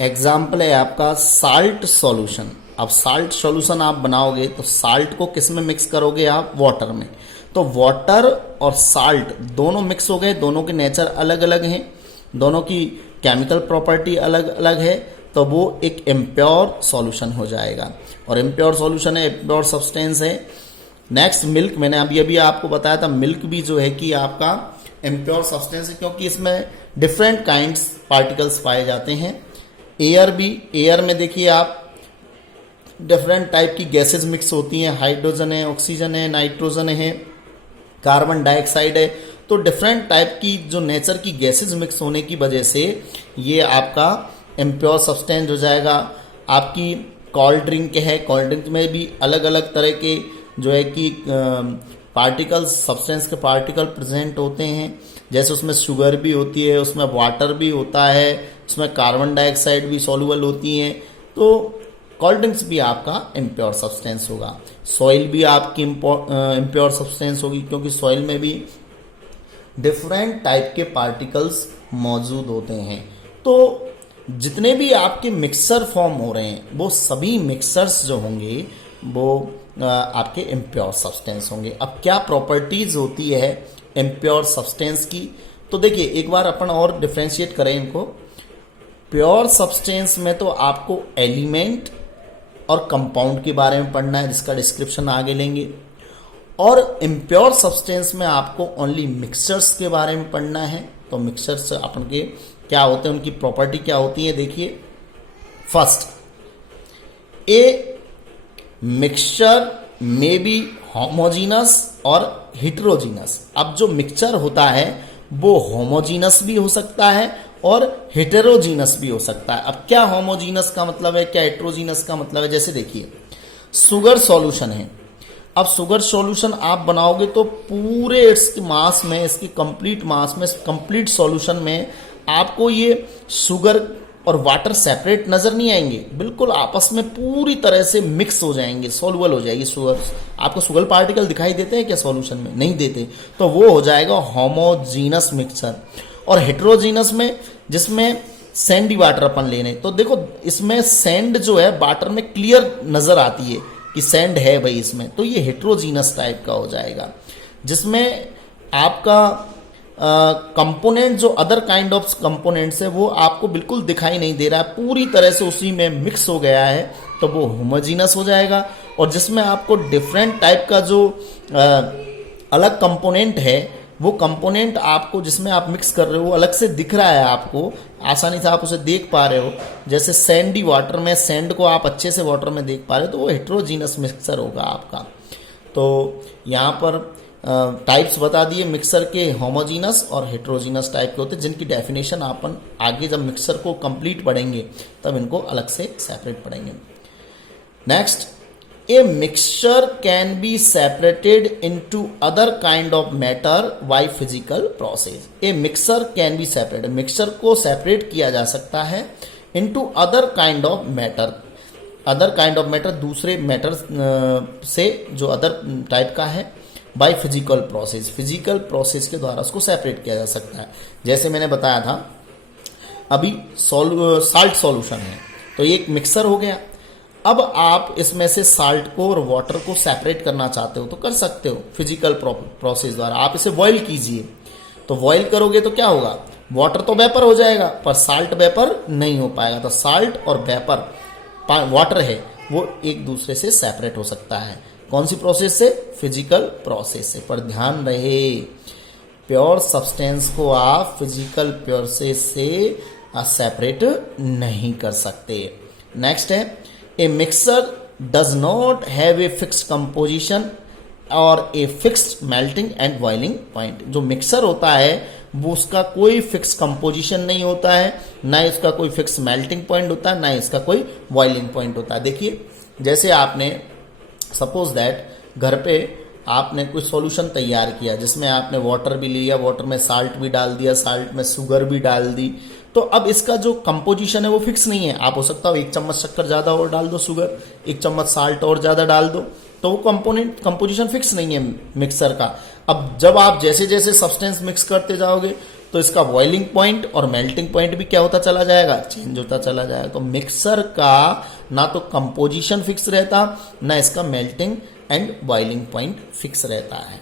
Example है आपका salt solution. अब साल्ट सॉल्यूशन आप बनाओगे तो साल्ट को किस में मिक्स करोगे आप? वाटर में। तो वाटर और साल्ट दोनों मिक्स हो गए, दोनों के नेचर अलग अलग हैं, दोनों की केमिकल प्रॉपर्टी अलग अलग है, तो वो एक इम्प्योर सॉल्यूशन हो जाएगा। और इम्प्योर सॉल्यूशन है, इम्प्योर सब्सटेंस है। नेक्स्ट मिल्क, मैंने अभी अभी आपको बताया था मिल्क भी जो है कि आपका इम्प्योर सब्सटेंस है, क्योंकि इसमें डिफरेंट काइंड्स पार्टिकल्स पाए जाते हैं। एयर भी, एयर में देखिए आप डिफरेंट टाइप की गैसेस मिक्स होती हैं, हाइड्रोजन है, ऑक्सीजन है, नाइट्रोजन है, कार्बन डाइऑक्साइड है। तो डिफरेंट टाइप की जो नेचर की गैसेस मिक्स होने की वजह से ये आपका इम्प्योर सब्सटेंस हो जाएगा। आपकी कोल्ड ड्रिंक है, कोल्ड ड्रिंक में भी अलग अलग तरह के जो है कि पार्टिकल्स, सब्सटेंस के पार्टिकल प्रेजेंट होते हैं। जैसे उसमें शुगर भी होती है, उसमें वाटर भी होता है, उसमें कार्बन डाइऑक्साइड भी सॉल्युबल होती हैं। तो कोल्ड ड्रिंक्स भी आपका इम्प्योर सब्सटेंस होगा। सॉइल भी आपकी इम्प्योर सब्सटेंस होगी, क्योंकि सॉइल में भी डिफरेंट टाइप के पार्टिकल्स मौजूद होते हैं। तो जितने भी आपके मिक्सर फॉर्म हो रहे हैं वो सभी मिक्सर्स जो होंगे वो आपके इम्प्योर सब्सटेंस होंगे। अब क्या प्रॉपर्टीज होती है इम्प्योर सब्सटेंस की? तो देखिए एक बार अपन और डिफ्रेंशिएट करें इनको। प्योर सब्सटेंस में तो आपको एलिमेंट और कंपाउंड के बारे में पढ़ना है, जिसका डिस्क्रिप्शन आगे लेंगे। और इम्प्योर सब्सटेंस में आपको ओनली मिक्सचर्स के बारे में पढ़ना है। तो मिक्सचर्स अपन के क्या होते हैं, उनकी प्रॉपर्टी क्या होती है, देखिए। फर्स्ट, ए मिक्सचर में बी होमोजीनस और हिटेरोजीनस। अब जो मिक्सचर होता है वो होमोजीनस भी हो सकता है और हेटेरोजीनस भी हो सकता है। अब क्या होमोजीनस का मतलब है, क्या हेटेरोजीनस का मतलब है? जैसे देखिए शुगर सॉल्यूशन है। अब शुगर सॉल्यूशन आप बनाओगे तो पूरे इसके मास में, इसकी कंप्लीट मास में, कंप्लीट सॉल्यूशन में आपको ये शुगर और वाटर सेपरेट नजर नहीं आएंगे, बिल्कुल आपस में पूरी तरह से मिक्स हो जाएंगे, सॉल्युबल हो जाएगी शुगर। आपको शुगर पार्टिकल दिखाई देते हैं क्या सॉल्यूशन में? नहीं देते। तो वो हो जाएगा होमोजीनस मिक्सचर। और हेटेरोजीनस में, जिसमें सैंडी वाटर अपन ले रहे हैं, तो देखो इसमें सैंड जो है वाटर में क्लियर नजर आती है कि सैंड है भाई इसमें, तो ये हेटेरोजीनस टाइप का हो जाएगा। जिसमें आपका कंपोनेंट जो अदर काइंड ऑफ कंपोनेंट्स है वो आपको बिल्कुल दिखाई नहीं दे रहा है, पूरी तरह से उसी में मिक्स हो गया है, तो वो होमोजीनस हो जाएगा। और जिसमें आपको डिफरेंट टाइप का जो अलग कंपोनेंट है, वो कंपोनेंट आपको जिसमें आप मिक्स कर रहे हो वो अलग से दिख रहा है, आपको आसानी से आप उसे देख पा रहे हो। जैसे सैंडी वाटर में सैंड को आप अच्छे से वाटर में देख पा रहे हो, तो वो हेटेरोजीनस मिक्सचर होगा आपका। तो यहाँ पर टाइप्स बता दिए मिक्सर के, होमोजीनस और हेटेरोजीनस टाइप के होते हैं, जिनकी डेफिनेशन अपन आगे जब मिक्सर को कंप्लीट पढ़ेंगे तब इनको अलग से सेपरेट पढ़ेंगे। Next, a mixture can be separated into other kind of matter by physical process. A mixer can be separated, mixture को सेपरेट किया जा सकता है into other kind of matter. Other kind of matter दूसरे matter से जो other type का है, by physical process, physical process के द्वारा उसको सेपरेट किया जा सकता है। जैसे मैंने बताया था अभी साल्ट सॉल्यूशन है, तो ये एक मिक्सर हो गया। अब आप इसमें से साल्ट को और वाटर को सेपरेट करना चाहते हो तो कर सकते हो फिजिकल प्रोसेस द्वारा। आप इसे बॉईल कीजिए, तो बॉईल करोगे तो क्या होगा, वाटर तो वेपर हो जाएगा पर साल्ट वेपर नहीं हो पाएगा। तो साल्ट और वेपर वाटर है वो एक दूसरे से सेपरेट हो सकता है। कौन सी प्रोसेस से? फिजिकल प्रोसेस से। पर ध्यान रहे प्योर सब्सटेंस को आप फिजिकल प्रोसेस से सेपरेट नहीं कर सकते। नेक्स्ट है, a mixture does not have a fixed composition और a fixed melting and boiling point. जो मिक्सर होता है वो उसका कोई फिक्स कंपोजिशन नहीं होता है, ना इसका कोई फिक्स मेल्टिंग पॉइंट होता है, ना इसका कोई बॉइलिंग पॉइंट होता है। देखिए जैसे आपने सपोज दैट घर पे आपने कुछ सॉल्यूशन तैयार किया, जिसमें आपने वाटर भी लिया, वाटर में साल्ट भी डाल दिया, साल्ट में शुगर भी डाल दी, तो अब इसका जो कंपोजिशन है वो फिक्स नहीं है। आप हो सकता हो 1 चम्मच शक्कर ज़्यादा और डाल दो शुगर, 1 चम्मच साल्ट और ज़्यादा डाल दो, तो वो कंपोजिशन फिक्स नहीं है मिक्सर का। अब जब आप जैसे जैसे सब्सटेंस मिक्स करते जाओगे तो इसका बॉइलिंग पॉइंट और मेल्टिंग पॉइंट भी क्या होता चला जाएगा, चेंज होता चला जाएगा। तो मिक्सर का ना तो कंपोजिशन फिक्स रहता, ना इसका melting and boiling point fix रहता है।